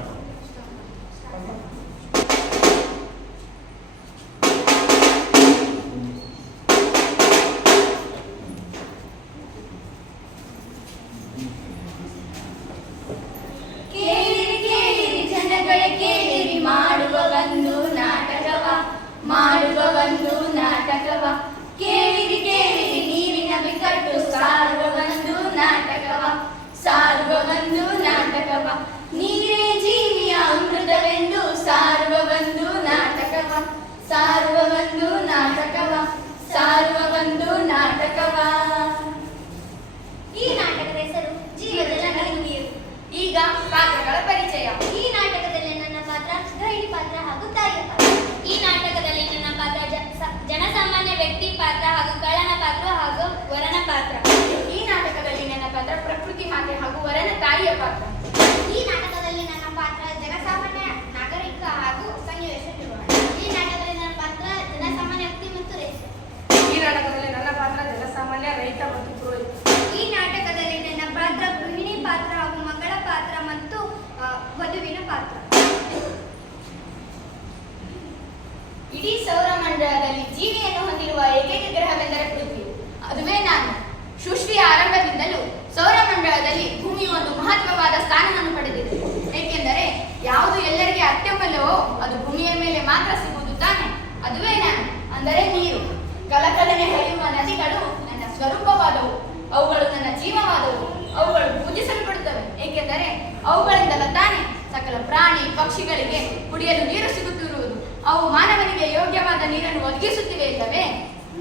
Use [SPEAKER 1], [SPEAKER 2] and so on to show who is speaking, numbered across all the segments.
[SPEAKER 1] government. ನಾಟಕವ?
[SPEAKER 2] ಈ ನಾಟಕದ ಹೆಸರು ಜೀವನದ ನೀರು
[SPEAKER 1] ಈಗ ಪಾತ್ರಗಳ ಪರಿಚಯ.
[SPEAKER 2] ಈ ನಾಟಕದಲ್ಲಿ ನನ್ನ ಪಾತ್ರ ಗೃಹಿಣಿ ಪಾತ್ರ ಹಾಗೂ ತಾಯಿಯ ಪಾತ್ರ. ಈ ನಾಟಕದಲ್ಲಿ ನನ್ನ ಪಾತ್ರ ಜನಸಾಮಾನ್ಯ ವ್ಯಕ್ತಿ ಪಾತ್ರ ಹಾಗೂ ಕಳ್ಳನ ಪಾತ್ರ ಹಾಗೂ ವರನ ಪಾತ್ರ.
[SPEAKER 1] ಈ ನಾಟಕದಲ್ಲಿ ನನ್ನ ಪಾತ್ರ ಪ್ರಕೃತಿ ಮಾತೆ ಹಾಗೂ ವರನ ತಾಯಿಯ ಪಾತ್ರ.
[SPEAKER 2] ಈ ನಾಟಕದಲ್ಲಿ ನನ್ನ ಪಾತ್ರ ಜನಸಾಮಾನ್ಯ ನಾಗರಿಕ ಹಾಗೂ ಸನ್ನಿವೇಶ ನಿರ್ವಹಣೆ ಈ ನಾಟಕದಲ್ಲಿ ನನ್ನ ಪಾತ್ರ ಜನಸಾಮಾನ್ಯ ವ್ಯಕ್ತಿ ಮತ್ತು ರೇಷನ್
[SPEAKER 1] ಈ ನಾಟಕದಲ್ಲಿ ನನ್ನ ಪಾತ್ರ ಜನಸಾಮಾನ್ಯ ರೈತ ಮತ್ತು ಪುರೋಹಿತ
[SPEAKER 2] ಈ ನಾಟಕದಲ್ಲಿ ನನ್ನ ಪಾತ್ರ ಗೃಹಿಣಿ ಪಾತ್ರ ಹಾಗೂ ಮಗಳ ಪಾತ್ರ ಮತ್ತು ಆ, ವಧುವಿನ ಪಾತ್ರ
[SPEAKER 1] ಇಡೀ ಸೌರಮಂಡಲದಲ್ಲಿ ಜೀವಿಯನ್ನು ಹೊಂದಿರುವ ಏಕೈಕ ಗ್ರಹವೆಂದರೆ ಪೃಥ್ವಿ ಅದುವೇ ನಾನು ಸೃಷ್ಟಿಯ ಆರಂಭದಿಂದಲೂ ಸೌರಮಂಡಲದಲ್ಲಿ ಭೂಮಿ ಒಂದು ಮಹತ್ವವಾದ ಸ್ಥಾನವನ್ನು ಪಡೆದಿದೆ ಏಕೆಂದರೆ ಯಾವುದು ಎಲ್ಲರಿಗೆ ಅತ್ಯಮೂಲ್ಯವೋ ಅದು ಭೂಮಿಯ ಮೇಲೆ ಮಾತ್ರ ಸಿಗುವುದು ತಾನೆ? ಅದುವೇ ಅಂದರೆ ನೀರು. ಕಲಕಲನೆ ಹರಿಯುವ ನದಿಗಳು ನನ್ನ ಸ್ವರೂಪವಾದವು. ಅವುಗಳು ನನ್ನ ಜೀವವಾದವು. ಅವುಗಳು ಪೂಜಿಸಲ್ಪಡುತ್ತವೆ ಏಕೆಂದರೆ ಅವುಗಳಿಂದಲ ತಾನೆ ಸಕಲ ಪ್ರಾಣಿ ಪಕ್ಷಿಗಳಿಗೆ ಕುಡಿಯಲು ನೀರು ಸಿಗುತ್ತಿರುವುದು. ಅವು ಮಾನವನಿಗೆ ಯೋಗ್ಯವಾದ ನೀರನ್ನು ಒದಗಿಸುತ್ತಿವೆ ಇಲ್ಲವೇ?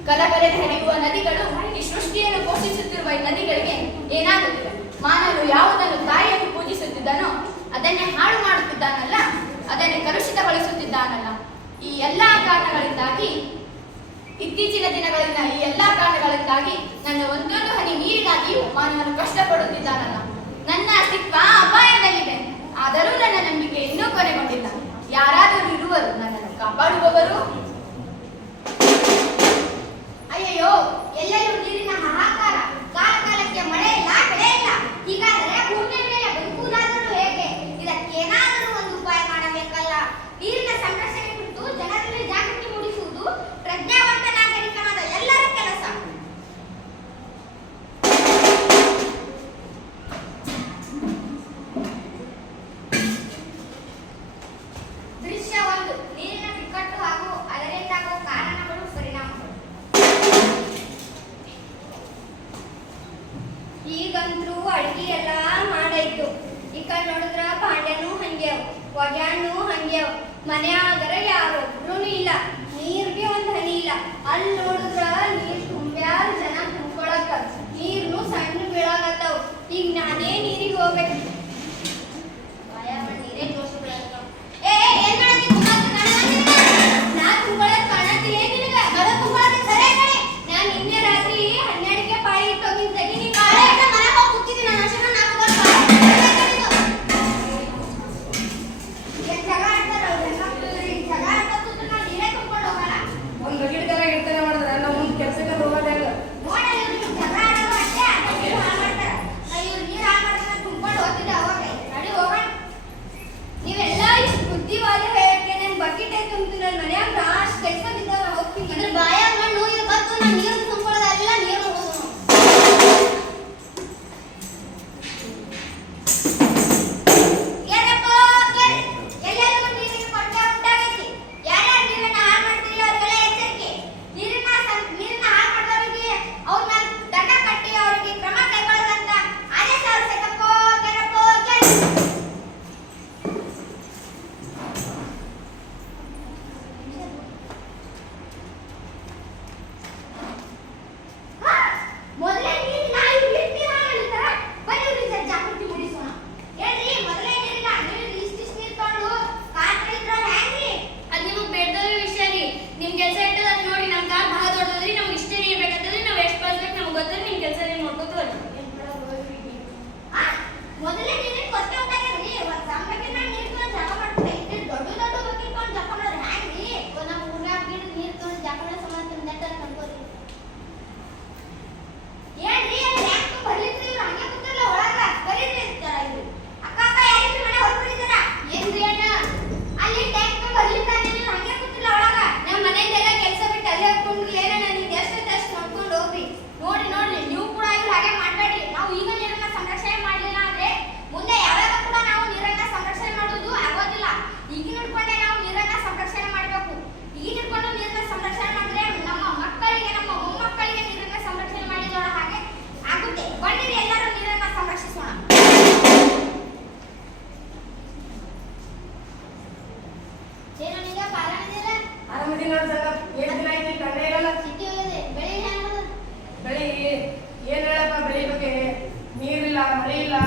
[SPEAKER 1] ಕಲಕಲನೆ ಹರಿಯುವ ನದಿಗಳು ಈ ಸೃಷ್ಟಿಯನ್ನು ಪೋಷಿಸುತ್ತಿರುವ ಈ ನದಿಗಳಿಗೆ ಏನಾಗುತ್ತಿದೆ? ಮಾನವರು ಯಾವುದನ್ನು ತಾಯಿಯನ್ನು ಪೂಜಿಸುತ್ತಿದ್ದಾನೋ ಅದನ್ನೇ ಹಾಳು ಮಾಡುತ್ತಿದ್ದಾನಲ್ಲ ಅದನ್ನೇ ಕಲುಷಿತಗೊಳಿಸುತ್ತಿದ್ದಾನಲ್ಲ. ಈ ಎಲ್ಲಾ ಕಾರಣಗಳಿಂದಾಗಿ, ಇತ್ತೀಚಿನ ದಿನಗಳಿಂದ ಈ ಎಲ್ಲಾ ಕಾರಣಗಳಿಂದಾಗಿ ನನ್ನ ಒಂದೊಂದು ಹನಿ ನೀರಿಗಾಗಿಯೂ ಮಾನವನು ಕಷ್ಟಪಡುತ್ತಿದ್ದಾನಲ್ಲ. ನನ್ನ ಅಸ್ತಿತ್ವ ಅಪಾಯದಲ್ಲಿದೆ. ಆದರೂ ನನ್ನ ನಂಬಿಕೆ ಇನ್ನೂ ಕೊನೆಗೊಂಡಿಲ್ಲ. ಯಾರಾದರೂ ಇರುವರು ನನ್ನನ್ನು ಕಾಪಾಡುವವರು.
[SPEAKER 2] ಅಯ್ಯಯ್ಯೋ ಎಲ್ಲೆಲ್ಲೂ ನೀರಿನ ಹಾಹಾಕಾರ ಕಾಲ ಕಾಲಕ್ಕೆ ಮಳೆ ಇಲ್ಲ, ಬೆಳೆ ಇಲ್ಲ. ಹೀಗಾದರೆ ಭೂಮಿಯ ಈಗ ನಾನೇ ನೀರಿಗೆ ಹೋಗ್ಬೇಕು.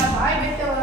[SPEAKER 2] ಆ ಬಾಯಿ ಬೆಟ್ಟವನ್ನು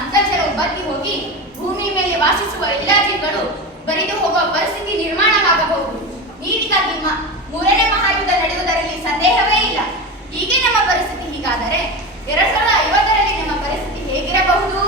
[SPEAKER 2] ಅಂತರ್ಜಲ ಉಬ್ಬತ್ತಿ ಹೋಗಿ
[SPEAKER 3] ಭೂಮಿ ಮೇಲೆ ವಾಸಿಸುವ ಎಲ್ಲಾ ಜೀವಗಳು ಬರಿದು ಹೋಗುವ ಪರಿಸ್ಥಿತಿ ನಿರ್ಮಾಣವಾಗಬಹುದು ನೀರಿಗಾಗಿ ಮೂರನೇ ಮಹಾಯುದ್ಧ ನಡೆಯುವುದರಲ್ಲಿ ಸಂದೇಹವೇ ಇಲ್ಲ. ಹೀಗೆ ನಮ್ಮ ಪರಿಸ್ಥಿತಿ ಹೀಗಾದರೆ ಎರಡ್ ಸಾವಿರದ ಐವತ್ತರಲ್ಲಿ ನಮ್ಮ ಪರಿಸ್ಥಿತಿ ಹೇಗಿರಬಹುದು?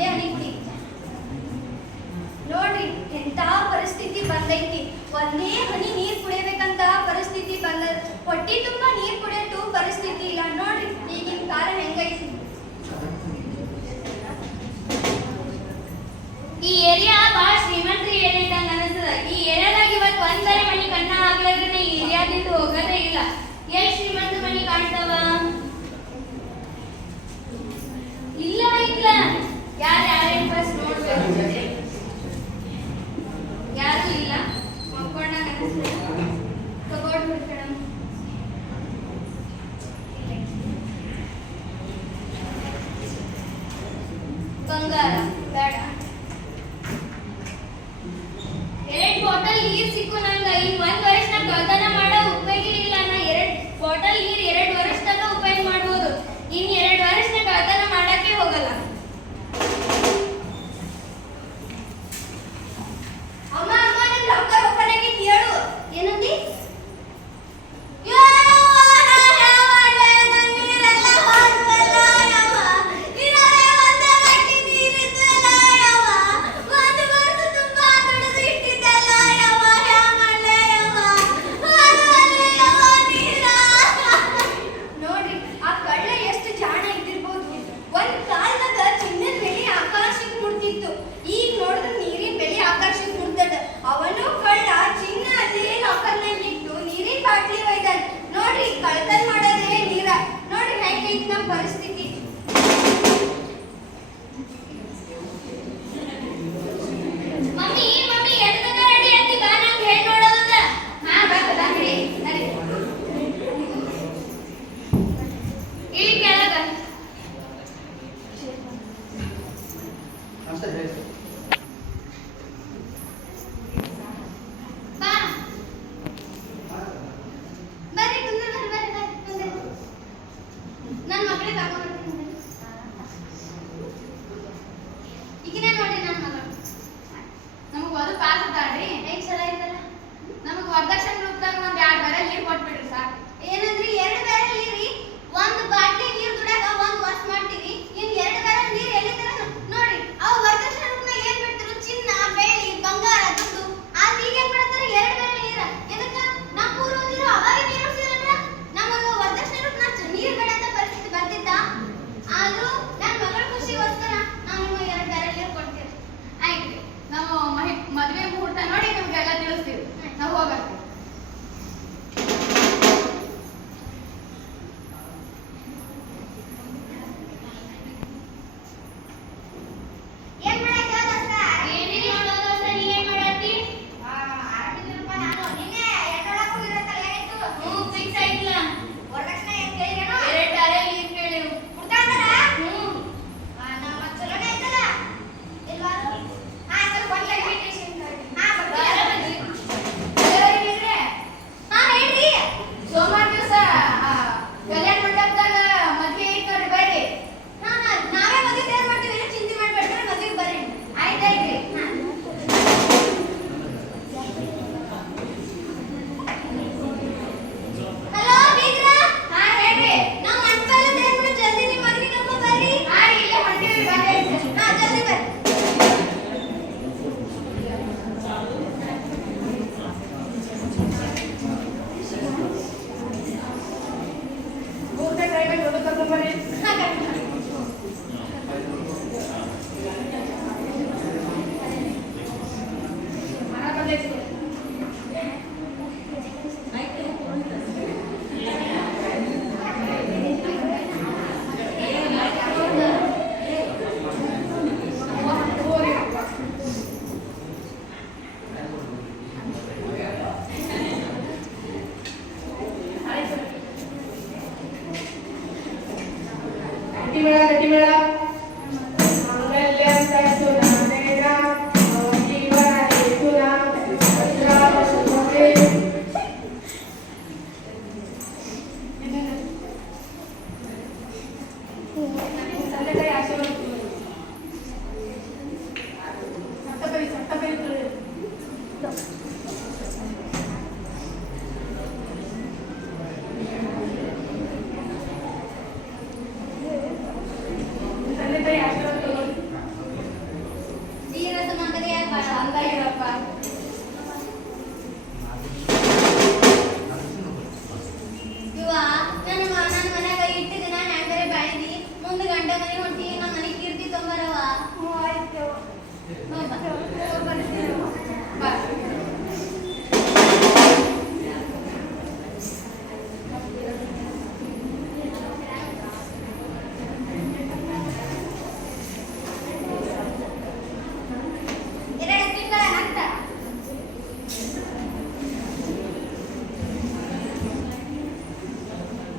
[SPEAKER 4] ಅದೇ ಹಣಿ ನೋಡ್ರಿ, ಎಂತ ಪರಿಸ್ಥಿತಿ ಬಂದೈತಿ. ಒಂದೇ ಹನಿ ನೀರ್ ಕುಡಿಯಬೇಕಂತ ಪರಿಸ್ಥಿತಿ ಬಂದ, ಹೊಟ್ಟಿ ತುಂಬಾ ನೀರ್ ಕುಡಿಯೋದು ಪರಿಸ್ಥಿತಿ ಇಲ್ಲ. ನೋಡ್ರಿ, ಈಗಿನ ಕಾಲ ಹೆಂಗೈತಿ.
[SPEAKER 2] ಈ ಏರಿಯಾ ಬಹಳ ಶ್ರೀಮಂತ್ರಿ ಏರಿಯಾ ಇದ್ದಂಗ ಅನಿಸ್ತದ. ಈ ಏರಿಯಾದಾಗ ಇವತ್ತು ಒಂದರೆ ಮನಿ ಕಣ್ಣ ಆಗ್ಲಾದ್ರೆ ಈ ಏರಿಯಾದಿಂದ ಹೋಗೋದೇ ಇಲ್ಲ. ಎಷ್ಟ್ ಶ್ರೀಮಂತ ಮನಿ ಕಾಣ್ತಾವ? ಯಾರು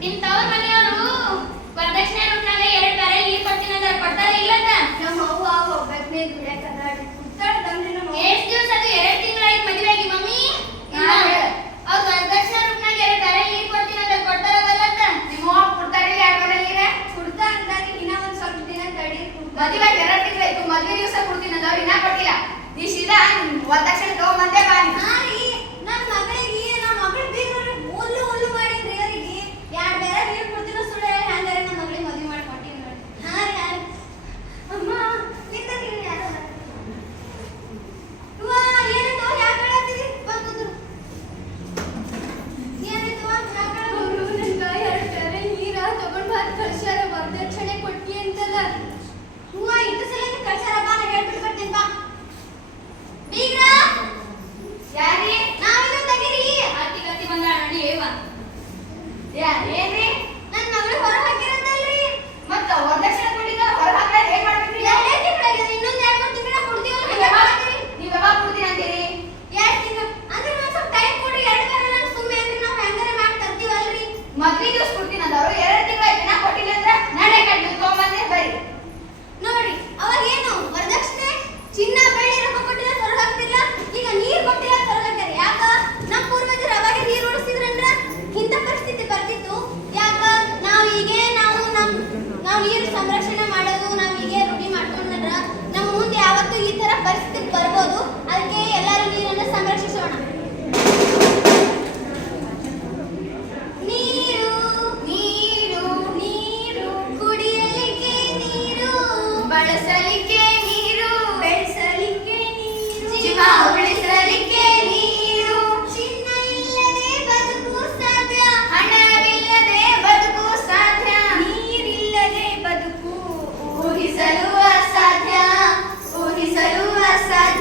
[SPEAKER 3] ನಿಂತವ್ರ ಮನೆಯವರು ವರದಕ್ಷಿಣೆ ರೂಪನಾಗ ಎರಡು ಬಾರಿ ಈ ಕೊಡ್ತೀನಿ ಅಂದ್ರೆ ಕೊಡ್ತಾರೆ ಅಂತ
[SPEAKER 2] ನಮ್ಮ
[SPEAKER 3] ಎಷ್ಟು ದಿವಸ ಅದು ಎರಡು ತಿಂಗಳಾಯ್ತು ಮದುವೆ
[SPEAKER 1] ಆಗಿ ಮಮ್ಮಿ
[SPEAKER 3] ಅವ್ರು ವರ್ಗಕ್ಷಣ ರೂಪನಾಗ ಎಲ್ಲ ಕೊಡ್ತೀನಿ
[SPEAKER 1] ಅಂತ ಕೊಡ್ತಾರವಲ್ಲ
[SPEAKER 2] ಅಂತ ನಿಮ್ಮ ಇನ್ನ ಒಂದ್ ಸ್ವಲ್ಪ ದಿನ ತಡಿ
[SPEAKER 1] ಮದುವೆ ಎರಡು ಮದುವೆ ದಿವಸ ಕೊಡ್ತೀನಿ ಅಂದ್ರೆ ಅವ್ರು ಇನ್ನ ನೀ ಸೀದಾ ಒಂದ್ ತಕ್ಷಣ ತಗೊಂಬಂದೆ ಬಾ ನಾನು
[SPEAKER 2] ಮಗಳಿಗೆ
[SPEAKER 1] ഈ Sasa